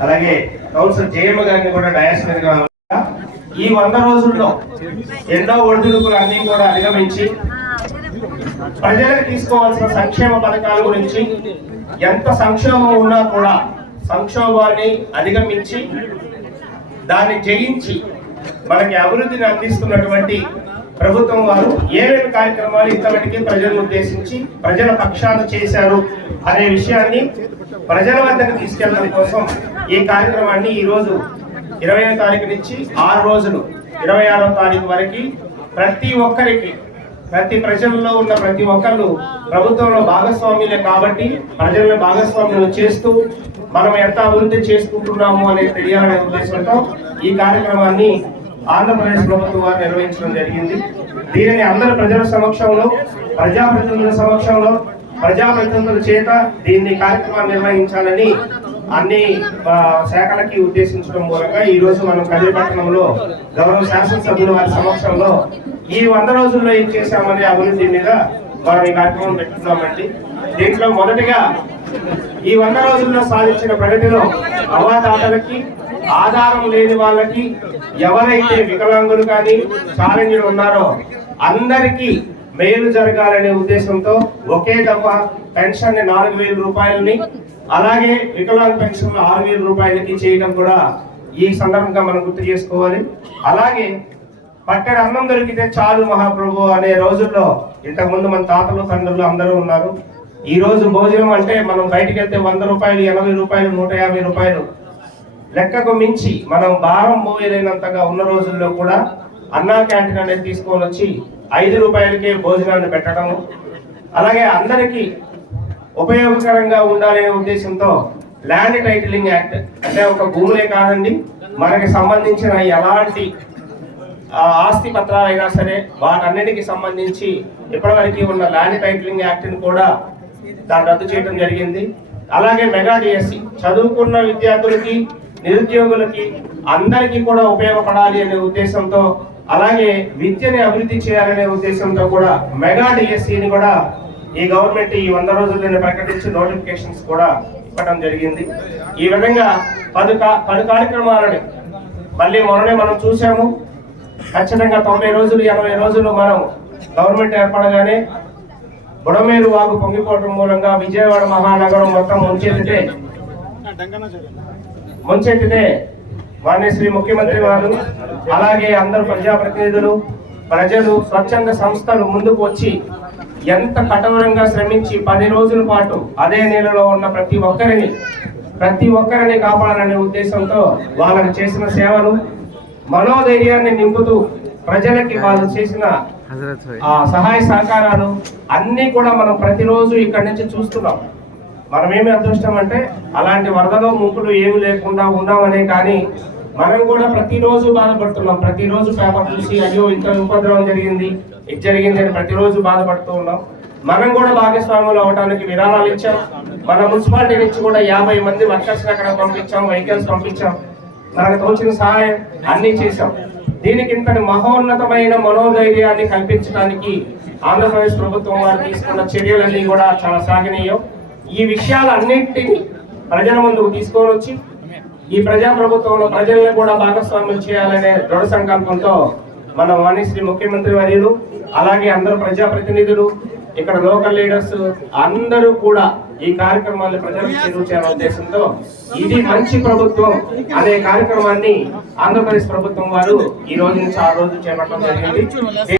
అలాగే కౌన్సిల్ జయమ్మ గారిని కూడా డయాస్ ఈ వంద రోజుల్లో ఎన్నో ఒడిదుడుకులు అన్ని కూడా అధిగమించి ప్రజలకు తీసుకోవాల్సిన సంక్షేమ పథకాల గురించి ఎంత సంక్షోభం ఉన్నా కూడా సంక్షోభాన్ని అధిగమించి దాన్ని జయించి మనకి అభివృద్ధిని అందిస్తున్నటువంటి ప్రభుత్వం వారు ఏమేమి కార్యక్రమాలు ఇంతవరకు ప్రజలను ఉద్దేశించి ప్రజల పక్షాన చేశారు అనే విషయాన్ని ప్రజల వద్దకు తీసుకెళ్ళడం కోసం ఈ కార్యక్రమాన్ని ఈరోజు ఇరవై తారీఖు నుంచి ఆరు రోజులు ఇరవై ఆరో తారీఖు వరకు ప్రతి ఒక్కరికి ప్రతి ప్రజల్లో ఉన్న ప్రతి ఒక్కరు ప్రభుత్వంలో భాగస్వామ్యులే కాబట్టి ప్రజలను భాగస్వామ్యులు చేస్తూ మనం ఎంత అభివృద్ధి చేసుకుంటున్నాము అనేది తెలియాలనే ఉద్దేశంతో ఈ కార్యక్రమాన్ని ఆంధ్రప్రదేశ్ ప్రభుత్వం వారు నిర్వహించడం జరిగింది. దీనిని అందరి ప్రజల సమక్షంలో ప్రజాప్రతినిధుల సమక్షంలో ప్రజాప్రతినిధుల చేత దీన్ని కార్యక్రమాన్ని నిర్వహించాలని అన్ని శాఖలకి ఉద్దేశించడం మూలంగా ఈ రోజు మనం కదిరిపట్టణంలో గౌరవ శాసనసభ్యుల వారి సమక్షంలో ఈ వంద రోజుల్లో ఏం చేశామనే అభివృద్ధి మీద మనం ఈ కార్యక్రమం పెట్టుకున్నామండి దీంట్లో మొదటిగా ఈ వంద రోజుల్లో సాధించిన ప్రగతిలో అవాదాతలకి ఆధారం లేని వాళ్ళకి ఎవరైతే వికలాంగులు కానీ ఛాలెంజ్లు ఉన్నారో అందరికీ మేలు జరగాలనే ఉద్దేశంతో ఒకే దఫా పెన్షన్ నాలుగు వేల రూపాయలని అలాగే వికలాంగ్ పెన్షన్ ఆరు వేల రూపాయలకి చేయడం కూడా ఈ సందర్భంగా మనం గుర్తు చేసుకోవాలి. అలాగే పట్టెడు అన్నం దొరికితే చాలు మహాప్రభు అనే రోజుల్లో ఇంతకుముందు మన తాతలు తండ్రులు అందరూ ఉన్నారు. ఈ రోజు భోజనం అంటే మనం బయటికి వెళ్తే వంద రూపాయలు ఎనభై రూపాయలు నూట యాభై రూపాయలు లెక్కకు మించి మనం భారం మోయలేనంతగా ఉన్న రోజుల్లో కూడా అన్నా క్యాంటీన్ అనేది తీసుకొని వచ్చి ఐదు రూపాయలకే భోజనాన్ని పెట్టడము. అలాగే అందరికీ ఉపయోగకరంగా ఉండాలనే ఉద్దేశంతో ల్యాండ్ టైటిలింగ్ యాక్ట్ అంటే ఒక భూములే కాదండి. మనకి సంబంధించిన ఎలాంటి ఆ, ఆస్తి పత్రాలైనా సరే వాటన్నిటికి సంబంధించి ఇప్పటివరకు ఉన్న ల్యాండ్ టైటిలింగ్ యాక్ట్ని కూడా దాన్ని రద్దు చేయడం జరిగింది. అలాగే మెగా డిఎస్సి చదువుకున్న విద్యార్థులకి నిరుద్యోగులకి అందరికీ కూడా ఉపయోగపడాలి అనే ఉద్దేశంతో అలాగే విద్యని అభివృద్ధి చేయాలనే ఉద్దేశంతో కూడా మెగా డిఎస్సిని కూడా ఈ గవర్నమెంట్ ఈ వంద రోజుల్లోనే ప్రకటించి నోటిఫికేషన్స్ కూడా ఇవ్వడం జరిగింది. ఈ విధంగా పది పలు కార్యక్రమాలని మళ్ళీ మొన్ననే మనం చూసాము ఖచ్చితంగా తొంభై రోజులు ఎనభై రోజులు మనం గవర్నమెంట్ ఏర్పడగానే బుడమేరు వాగు పొంగిపోవడం మూలంగా విజయవాడ మహానగరం మొత్తం ముంచెత్తితే ముంచెత్తితే మాన్య శ్రీ ముఖ్యమంత్రి వారు అలాగే అందరు ప్రజాప్రతినిధులు ప్రజలు స్వచ్ఛంద సంస్థలు ముందుకు వచ్చి ఎంత కఠోరంగా శ్రమించి పది రోజుల పాటు అదే నీళ్ళలో ఉన్న ప్రతి ఒక్కరిని ప్రతి ఒక్కరిని కాపాడాలనే ఉద్దేశంతో వాళ్ళకి చేసిన సేవలు మనోధైర్యాన్ని నింపుతూ ప్రజలకి వాళ్ళు చేసిన ఆ సహాయ సహకారాలు అన్ని కూడా మనం ప్రతిరోజు ఇక్కడి నుంచి చూస్తున్నాం. మనం ఏమి అదృష్టం అంటే అలాంటి వరదలో ముంపులు ఏమి లేకుండా ఉన్నామనే కానీ మనం కూడా ప్రతిరోజు బాధపడుతున్నాం. ప్రతిరోజు పేపర్ చూసి అయ్యో ఇంత ఉపద్రవం జరిగింది ఇది జరిగింది అని ప్రతిరోజు బాధపడుతూ ఉన్నాం. మనం కూడా భాగస్వాములు అవడానికి విరాళాలు ఇచ్చాం. మన మున్సిపాలిటీ నుంచి కూడా యాభై మంది వర్కర్స్ అక్కడ పంపించాం వెహికల్స్ పంపించాం. మనకు తోచిన సహాయం అన్ని చేశాం. దీనికి ఇంతటి మహోన్నతమైన మనోధైర్యాన్ని కల్పించడానికి ఆంధ్రప్రదేశ్ ప్రభుత్వం వారు తీసుకున్న చర్యలన్నీ కూడా చాలా శ్లాఘనీయం ఈ విషయాలన్నింటినీ ప్రజల ముందుకు తీసుకొని వచ్చి ఈ ప్రజా ప్రభుత్వంలో ప్రజల్ని కూడా భాగస్వామ్యం చేయాలనే దృఢ సంకల్పంతో మన వాణిశ్రీ ముఖ్యమంత్రి వర్యులు అలాగే అందరు ప్రజాప్రతినిధులు ఇక్కడ లోకల్ లీడర్స్ అందరూ కూడా ఈ కార్యక్రమాన్ని ప్రజలకు చేరువచేయాలనే ఉద్దేశంతో ఇది మంచి ప్రభుత్వం అనే కార్యక్రమాన్ని ఆంధ్రప్రదేశ్ ప్రభుత్వం వారు ఈ రోజు నుంచి ఆ రోజు చేపట్టడం జరిగింది.